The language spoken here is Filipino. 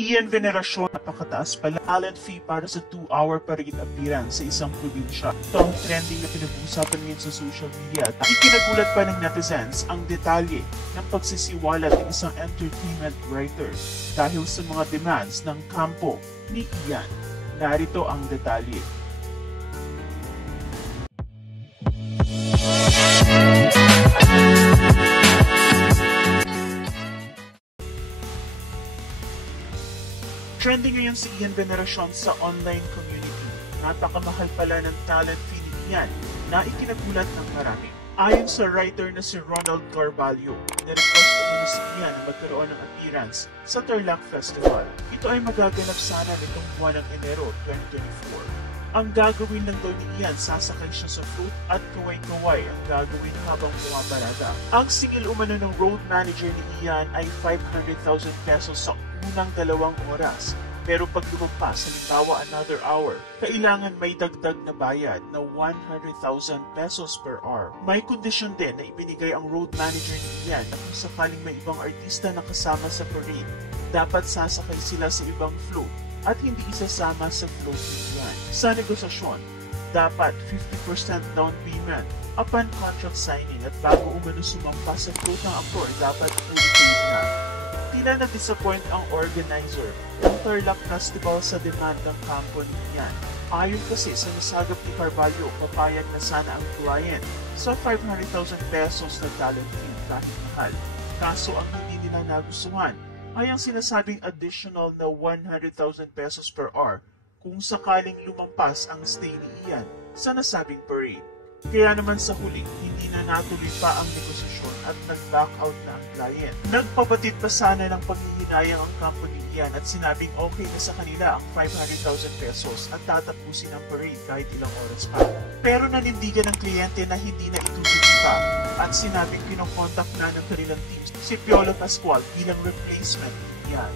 Ian Veneracion, napakataas pala talent fee para sa 2-hour parade appearance sa isang probinsya. Ito ang trending na pinag-uusapan ngayon sa social media at ikinagulat pa ng netizens ang detalye ng pagsisiwalat ng isang entertainment writer dahil sa mga demands ng kampo ni Ian. Narito ang detalye. Trending ngayon si Ian Veneracion sa online community. Napakamahal pala ng talent fee ni Ian na ikinagulat ng marami. Ayon sa writer na si Ronald Carvalho, nirequest umano si Ian na magkaroon ng appearance sa Tarlac Festival. Ito ay magaganap sana nitong buwan ng Enero 2024. Ang gagawin lang daw ni Ian, sasakay siya sa float at kaway-kaway ang gagawin habang bumabarada. Ang singil umano ng road manager ni Ian ay 500,000 pesos sa unang 2 oras. Pero pag lumagpas, halimbawa another hour, kailangan may dagdag na bayad na 100,000 pesos per hour. May kondisyon din na ibinigay ang road manager ni Ian na kung sakaling may ibang artista na kasama sa parade, dapat sasakay sila sa ibang float at hindi isasama sa float ni Ian. Sa negosasyon, dapat 50% down payment upon contract signing at bago umano sumampa sa float ng aktor, dapat fully paid na. Tila na-disappoint ang organizer ng Tarlac Festival sa demand ng kampo ni Ian. Ayon kasi sa nasagap ni Carvalho, papayag na sana ang client sa 500,000 pesos na talent fee kahit mahal. Kaso ang hindi nila nagustuhan ay ang sinasabing additional na 100,000 pesos per hour kung sakaling lumampas ang stay ni Ian sa nasabing parade. Kaya naman sa huli, hindi na natuloy pa ang negosasyon at nag-back out na ang client. Nagpabatid pa sana ng panghihinayang ang kampo ni Ian at sinabing okay na sa kanila ang 500,000 pesos at tatapusin ang parade kahit ilang oras pa. Pero nanindigan ng kliyente na hindi na itutuloy pa at sinabing kinokontak na ng kanilang team si Piolo Pascual bilang replacement ni Ian.